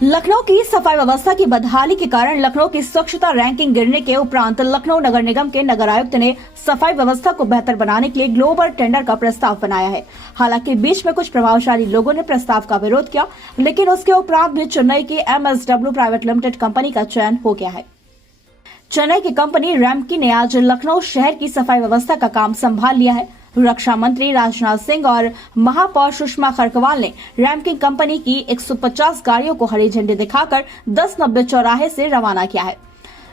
लखनऊ की सफाई व्यवस्था की बदहाली के कारण लखनऊ की स्वच्छता रैंकिंग गिरने के उपरांत लखनऊ नगर निगम के नगर आयुक्त ने सफाई व्यवस्था को बेहतर बनाने के लिए ग्लोबल टेंडर का प्रस्ताव बनाया है। हालांकि बीच में कुछ प्रभावशाली लोगों ने प्रस्ताव का विरोध किया, लेकिन उसके उपरांत भी चेन्नई की MSW प्राइवेट लिमिटेड कंपनी का चयन हो गया है। चेन्नई की कंपनी रैम्की ने आज लखनऊ शहर की सफाई व्यवस्था का काम संभाल लिया है। रक्षा मंत्री राजनाथ सिंह और महापौर सुषमा खरकवाल ने रैम्की कंपनी की 150 गाड़ियों को हरी झंडी दिखाकर 1090 चौराहे से रवाना किया है।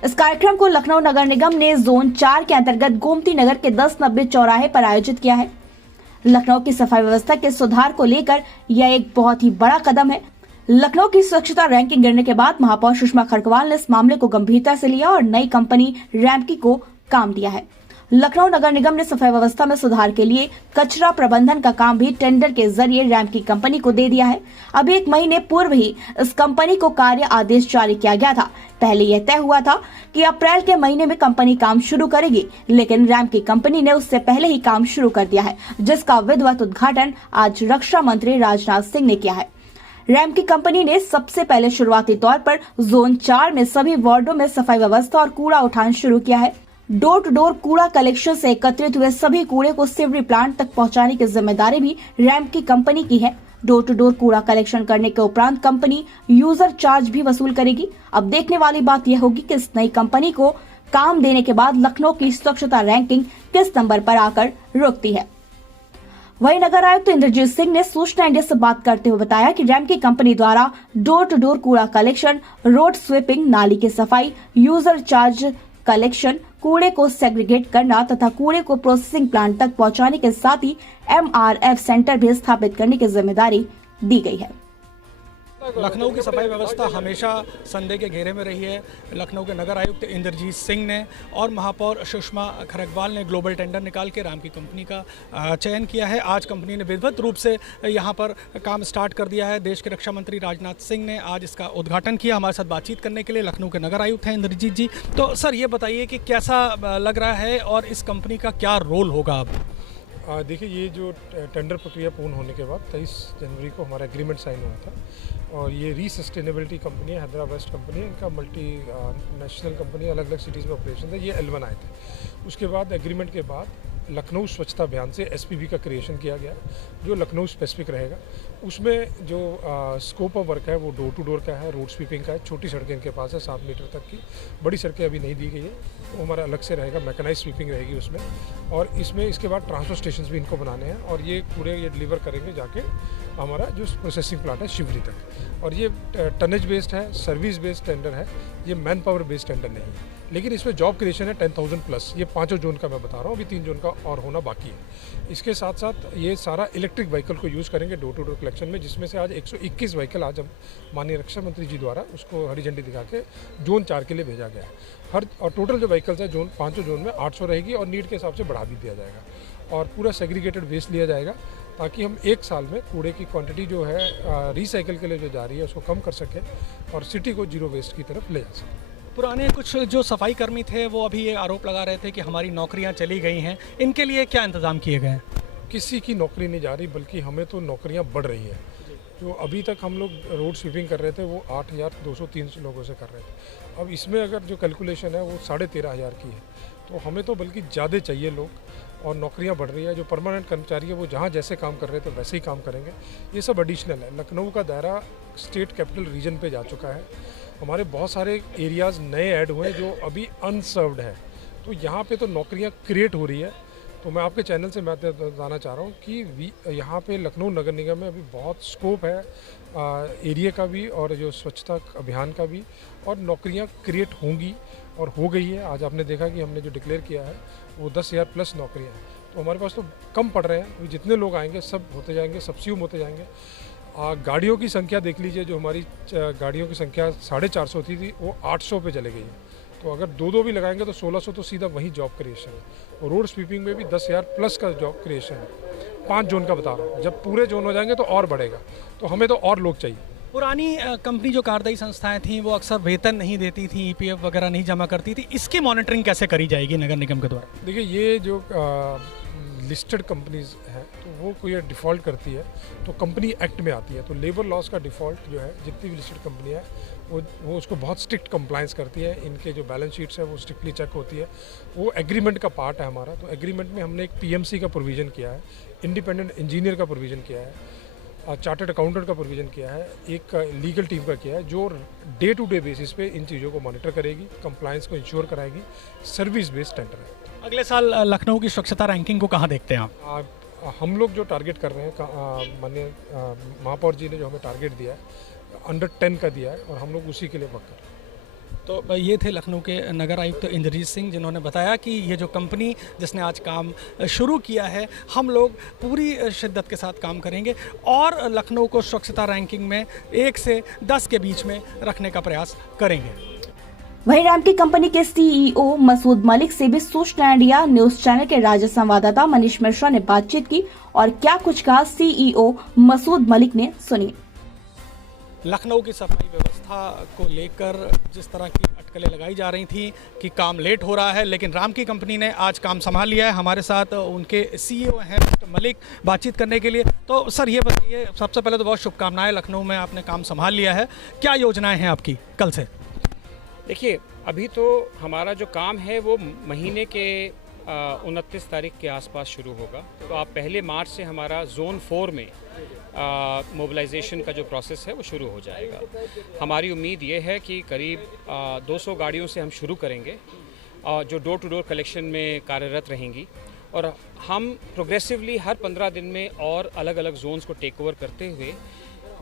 इस कार्यक्रम को लखनऊ नगर निगम ने जोन 4 के अंतर्गत गोमती नगर के 1090 चौराहे पर आयोजित किया है। लखनऊ की सफाई व्यवस्था के सुधार को लेकर यह एक बहुत ही बड़ा कदम है। लखनऊ की स्वच्छता रैंकिंग गिरने के बाद महापौर सुषमा खरकवाल ने इस मामले को गंभीरता से लिया और नई कंपनी रैम्की को काम दिया है। लखनऊ नगर निगम ने सफाई व्यवस्था में सुधार के लिए कचरा प्रबंधन का काम भी टेंडर के जरिए रैम्की कंपनी को दे दिया है। अभी 1 महीने पूर्व ही इस कंपनी को कार्य आदेश जारी किया गया था। पहले यह तय हुआ था कि अप्रैल के महीने में कंपनी काम शुरू करेगी, लेकिन रैम्की कंपनी ने उससे पहले ही काम शुरू कर दिया है, जिसका विधिवत उद्घाटन आज रक्षा मंत्री राजनाथ सिंह ने किया है। रैम्की कंपनी ने सबसे पहले शुरुआती तौर पर जोन 4 में सभी वार्डों में सफाई व्यवस्था और कूड़ा उठान शुरू किया है। डोर टू डोर कूड़ा कलेक्शन से एकत्रित हुए सभी कूड़े को सीवरेज प्लांट तक पहुंचाने की जिम्मेदारी भी रैम्की कंपनी की है। डोर टू डोर कूड़ा कलेक्शन करने के उपरांत कंपनी यूजर चार्ज भी वसूल करेगी। अब देखने वाली बात यह होगी कि इस नई कंपनी को काम देने के बाद लखनऊ की स्वच्छता रैंकिंग किस नंबर पर आकर रुकती है। वहीं नगर आयुक्त इंद्रजीत सिंह ने सूचना इंडिया से बात करते हुए बताया कि रैम्की कंपनी द्वारा डोर टू डोर कूड़ा कलेक्शन, रोड स्वीपिंग, नाली की सफाई, यूजर चार्ज कलेक्शन, कूड़े को सेग्रीगेट करना तथा कूड़े को प्रोसेसिंग प्लांट तक पहुंचाने के साथ ही MRF सेंटर भी स्थापित करने की जिम्मेदारी दी गई है। लखनऊ की सफाई व्यवस्था हमेशा संदेह के घेरे में रही है। लखनऊ के नगर आयुक्त इंद्रजीत सिंह ने और महापौर सुषमा खरकवाल ने ग्लोबल टेंडर निकाल के रैम्की कंपनी का चयन किया है। आज कंपनी ने विधिवत रूप से यहां पर काम स्टार्ट कर दिया है। देश के रक्षा मंत्री राजनाथ सिंह ने आज इसका उद्घाटन किया। हमारे साथ बातचीत करने के लिए लखनऊ के नगर आयुक्त हैं इंद्रजीत जी। तो सर, ये बताइए कि कैसा लग रहा है और इस कंपनी का क्या रोल होगा अब? देखिए, ये जो टेंडर प्रक्रिया पूर्ण होने के बाद 23 जनवरी को हमारा एग्रीमेंट साइन हुआ था और ये रीसस्टेनेबिलिटी कंपनी है, हैदराबाद वेस्ट कंपनी है। इनका मल्टी नेशनल कंपनी, अलग अलग सिटीज़ में ऑपरेशन है। ये L1 आए थे। उसके बाद एग्रीमेंट के बाद लखनऊ स्वच्छता अभियान से SPV का क्रिएशन किया गया, जो लखनऊ स्पेसिफिक रहेगा। उसमें जो स्कोप ऑफ वर्क है वो डोर टू डोर का है, रोड स्वीपिंग का है। छोटी सड़कें इनके पास है 7 मीटर तक की, बड़ी सड़कें अभी नहीं दी गई है, वो हमारा अलग से रहेगा। मैकेनाइज स्वीपिंग रहेगी उसमें। और इसमें इसके बाद ट्रांसफर स्टेशन भी इनको बनाने हैं और ये कूड़े ये डिलीवर करेंगे जाके हमारा जो प्रोसेसिंग प्लांट है शिवरी तक। और ये टनेज बेस्ड है, सर्विस बेस्ड टेंडर है, ये मैन पावर बेस्ड टेंडर नहीं है। लेकिन इसमें जॉब क्रिएशन है 10,000 प्लस। ये 5 जोन का मैं बता रहा हूँ, अभी 3 जोन का और होना बाकी है। इसके साथ साथ ये सारा इलेक्ट्रिक व्हीकल को यूज़ करेंगे डोर टू डोर कलेक्शन में, जिसमें से आज 121 व्हीकल आज हम माननीय रक्षा मंत्री जी द्वारा उसको हरी झंडी दिखा के जोन 4 के लिए भेजा गया है। और टोटल जो व्हीकल्स है जोन 5 जोन में 800 रहेगी और नीड के हिसाब से बढ़ा भी दिया जाएगा और पूरा सेग्रीगेटेड वेस्ट लिया जाएगा, ताकि हम 1 साल में कूड़े की क्वांटिटी जो है रिसाइकिल के लिए जो जा रही है उसको कम कर सकें और सिटी को जीरो वेस्ट की तरफ ले जा सकें। पुराने कुछ जो सफाई कर्मी थे वो अभी ये आरोप लगा रहे थे कि हमारी नौकरियां चली गई हैं, इनके लिए क्या इंतजाम किए गए हैं? किसी की नौकरी नहीं जा रही, बल्कि हमें तो नौकरियां बढ़ रही हैं। जो अभी तक हम लोग रोड स्वीपिंग कर रहे थे वो 8,200-300 लोगों से कर रहे थे। अब इसमें अगर जो कैलकुलेशन है वो 13,500 की है, तो हमें तो बल्कि ज़्यादा चाहिए लोग और नौकरियां बढ़ रही है। जो परमानेंट कर्मचारी है वो जहाँ जैसे काम कर रहे थे वैसे ही काम करेंगे। ये सब एडिशनल है। लखनऊ का दायरा स्टेट कैपिटल रीजन पे जा चुका है। हमारे बहुत सारे एरियाज़ नए ऐड हुए जो अभी अनसर्व्ड है, तो यहाँ पे तो नौकरियाँ क्रिएट हो रही है। तो मैं आपके चैनल से मैं बताना चाह रहा हूँ कि यहाँ पे लखनऊ नगर निगम में अभी बहुत स्कोप है एरिया का भी और जो स्वच्छता अभियान का भी, और नौकरियाँ क्रिएट होंगी और हो गई है। आज आपने देखा कि हमने जो डिक्लेयर किया है वो 10,000 प्लस नौकरियाँ हैं। तो हमारे पास तो कम पड़ रहे हैं, जितने लोग आएंगे सब होते जाएंगे, सब्स्यूम होते जाएंगे। गाड़ियों की संख्या देख लीजिए, जो हमारी गाड़ियों की संख्या 450 होती थी वो 800 पे चले गई है। तो अगर 2 भी लगाएंगे तो 1,600 तो सीधा वही जॉब क्रिएशन है। और रोड स्वीपिंग में भी 10,000 प्लस का जॉब क्रिएशन है। 5 जोन का बता रहा हूँ, जब पूरे जोन हो जाएंगे तो और बढ़ेगा। तो हमें तो और लोग चाहिए। पुरानी कंपनी जो कार्यदायी संस्थाएं थीं वो अक्सर वेतन नहीं देती थी, EPF वगैरह नहीं जमा करती थी, इसकी मॉनिटरिंग कैसे करी जाएगी नगर निगम के द्वारा? देखिए, ये जो लिस्टेड कंपनीज हैं तो वो कोई डिफ़ॉल्ट करती है तो कंपनी एक्ट में आती है, तो लेबर लॉस का डिफ़ॉल्ट जो है जितनी भी लिस्टेड कंपनी है वो उसको बहुत स्ट्रिक्ट कंप्लायंस करती है। इनके जो बैलेंस शीट्स है वो स्ट्रिक्टली चेक होती है। वो एग्रीमेंट का पार्ट है हमारा। तो एग्रीमेंट में हमने एक पीएमसी का प्रोविज़न किया है, इंडिपेंडेंट इंजीनियर का प्रोविज़न किया है, चार्टर्ड अकाउंटेंट का प्रोविज़न किया है, एक लीगल टीम का किया है जो डे टू डे बेसिस पे इन चीज़ों को मॉनिटर करेगी, कंप्लायंस को इंश्योर कराएगी। सर्विस बेस्ड टेंडर है। अगले साल लखनऊ की स्वच्छता रैंकिंग को कहाँ देखते हैं आप? हम लोग जो टारगेट कर रहे हैं, माननीय महापौर जी ने जो हमें टारगेट दिया है अंडर 10 का दिया है और हम लोग उसी के लिए वर्क कर रहे हैं। तो ये थे लखनऊ के नगर आयुक्त इंद्रजीत सिंह, जिन्होंने बताया कि ये जो कंपनी जिसने आज काम शुरू किया है, हम लोग पूरी शिद्दत के साथ काम करेंगे और लखनऊ को स्वच्छता रैंकिंग में 1 से 10 के बीच में रखने का प्रयास करेंगे। वहीं रैमकी कंपनी के सीईओ मसूद मलिक से भी सूचना इंडिया न्यूज चैनल के राज्य संवाददाता मनीष मिश्रा ने बातचीत की और क्या कुछ कहा सीईओ मसूद मलिक ने, सुनिए। लखनऊ की सफाई व्यवस्था को लेकर जिस तरह की अटकलें लगाई जा रही थी कि काम लेट हो रहा है, लेकिन रामकी कंपनी ने आज काम संभाल लिया है। हमारे साथ उनके सीईओ हैं मिस्टर मलिक बातचीत करने के लिए। तो सर ये बताइए, सबसे पहले तो बहुत शुभकामनाएं, लखनऊ में आपने काम संभाल लिया है, क्या योजनाएं हैं आपकी कल से? देखिए, अभी तो हमारा जो काम है वो महीने के 29 तारीख के आसपास शुरू होगा। तो आप 1 मार्च से हमारा जोन 4 में मोबिलाइजेशन का जो प्रोसेस है वो शुरू हो जाएगा। हमारी उम्मीद ये है कि करीब 200 गाड़ियों से हम शुरू करेंगे जो डोर टू डोर कलेक्शन में कार्यरत रहेंगी और हम प्रोग्रेसिवली हर 15 दिन में और अलग अलग जोन्स को टेक ओवर करते हुए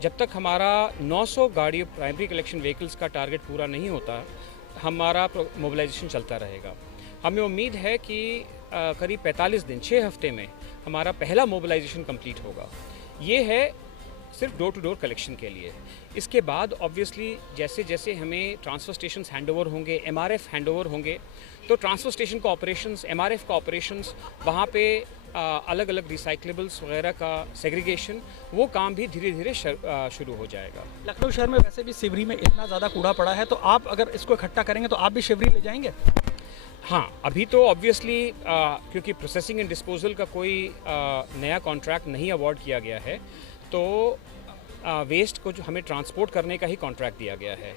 जब तक हमारा 900 गाड़ियों प्राइमरी कलेक्शन व्हीकल्स का टारगेट पूरा नहीं होता, हमारा मोबिलाइजेशन चलता रहेगा। हमें उम्मीद है कि करीब 45 दिन 6 हफ्ते में हमारा पहला मोबिलाइजेशन कंप्लीट होगा। ये है सिर्फ डोर टू डोर कलेक्शन के लिए। इसके बाद ऑब्वियसली जैसे जैसे हमें ट्रांसफ़र स्टेशंस हैंडओवर होंगे, एमआरएफ हैंडओवर होंगे, तो ट्रांसफ़र स्टेशन का ऑपरेशंस, एमआरएफ का ऑपरेशंस, वहाँ पे अलग अलग रिसाइक्लेबल्स वगैरह का सेग्रीगेशन, वो काम भी धीरे धीरे शुरू हो जाएगा। लखनऊ शहर में वैसे भी शिवरी में इतना ज़्यादा कूड़ा पड़ा है, तो आप अगर इसको इकट्ठा करेंगे तो आप भी शिवरी ले जाएंगे? हाँ, अभी तो ऑब्वियसली क्योंकि प्रोसेसिंग एंड डिस्पोजल का कोई नया कॉन्ट्रैक्ट नहीं अवार्ड किया गया है, तो वेस्ट को जो हमें ट्रांसपोर्ट करने का ही कॉन्ट्रैक्ट दिया गया है।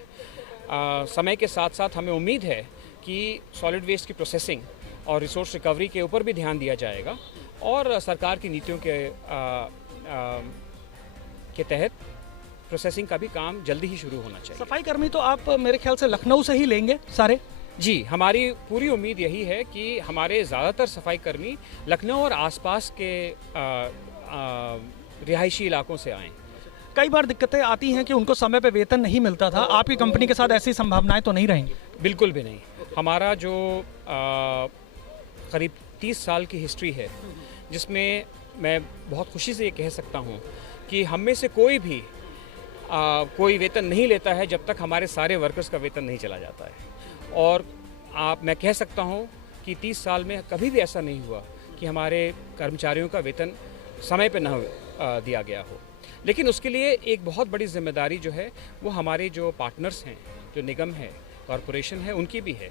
समय के साथ साथ हमें उम्मीद है कि सॉलिड वेस्ट की प्रोसेसिंग और रिसोर्स रिकवरी के ऊपर भी ध्यान दिया जाएगा और सरकार की नीतियों के तहत प्रोसेसिंग का भी काम जल्दी ही शुरू होना चाहिए। सफाई कर्मी तो आप मेरे ख्याल से लखनऊ से ही लेंगे सारे? जी, हमारी पूरी उम्मीद यही है कि हमारे ज़्यादातर सफाई कर्मी लखनऊ और आसपास के रिहायशी इलाकों से आएँ। कई बार दिक्कतें आती हैं कि उनको समय पे वेतन नहीं मिलता था, आपकी कंपनी के साथ ऐसी संभावनाएं तो नहीं रहेंगी? बिल्कुल भी नहीं। हमारा जो करीब 30 साल की हिस्ट्री है, जिसमें मैं बहुत खुशी से ये कह सकता हूँ कि हम में से कोई भी कोई वेतन नहीं लेता है जब तक हमारे सारे वर्कर्स का वेतन नहीं चला जाता है। और मैं कह सकता हूँ कि 30 साल में कभी भी ऐसा नहीं हुआ कि हमारे कर्मचारियों का वेतन समय पे न दिया गया हो। लेकिन उसके लिए एक बहुत बड़ी जिम्मेदारी जो है वो हमारे जो पार्टनर्स हैं, जो निगम है, कॉरपोरेशन है, उनकी भी है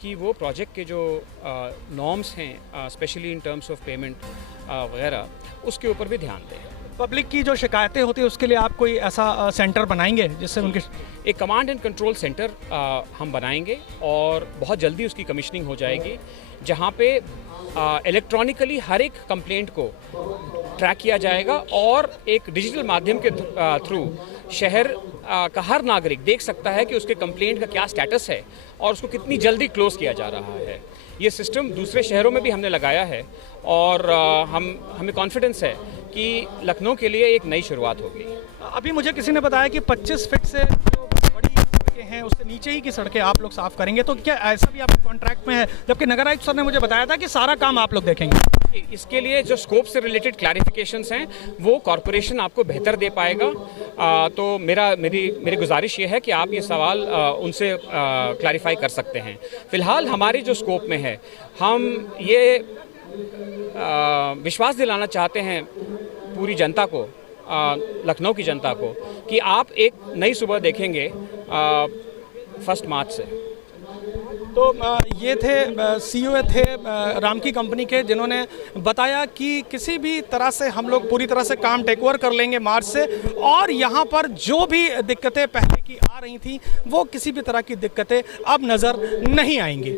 कि वो प्रोजेक्ट के जो नॉर्म्स हैं, specially in terms of payment वगैरह, उसके ऊपर भी ध्यान दें। पब्लिक की जो शिकायतें होती है उसके लिए आप कोई ऐसा सेंटर बनाएंगे जिससे उनके? एक कमांड एंड कंट्रोल सेंटर हम बनाएंगे और बहुत जल्दी उसकी कमीशनिंग हो जाएगी, जहाँ पे इलेक्ट्रॉनिकली हर एक कंप्लेंट को ट्रैक किया जाएगा और एक डिजिटल माध्यम के थ्रू शहर का हर नागरिक देख सकता है कि उसके कंप्लेंट का क्या स्टेटस है और उसको कितनी जल्दी क्लोज किया जा रहा है। ये सिस्टम दूसरे शहरों में भी हमने लगाया है और हमें कॉन्फिडेंस है कि लखनऊ के लिए एक नई शुरुआत होगी। अभी मुझे किसी ने बताया कि 25 फीट से जो बड़ी सड़कें हैं उससे नीचे ही की सड़कें आप लोग साफ करेंगे, तो क्या ऐसा भी आपके कॉन्ट्रैक्ट में है? जबकि नगर आयुक्त सर ने मुझे बताया था कि सारा काम आप लोग देखेंगे। इसके लिए जो स्कोप से रिलेटेड क्लैरिफिकेशंस हैं वो कॉरपोरेशन आपको बेहतर दे पाएगा। तो मेरी गुजारिश ये है कि आप ये सवाल उनसे क्लैरिफाई कर सकते हैं। फिलहाल हमारे जो स्कोप में है, हम ये विश्वास दिलाना चाहते हैं पूरी जनता को, लखनऊ की जनता को, कि आप एक नई सुबह देखेंगे 1 मार्च से। तो ये थे CEO थे राम की कंपनी के, जिन्होंने बताया कि किसी भी तरह से हम लोग पूरी तरह से काम टेक ओवर कर लेंगे मार्च से, और यहाँ पर जो भी दिक्कतें पहले की आ रही थी वो किसी भी तरह की दिक्कतें अब नज़र नहीं आएंगी।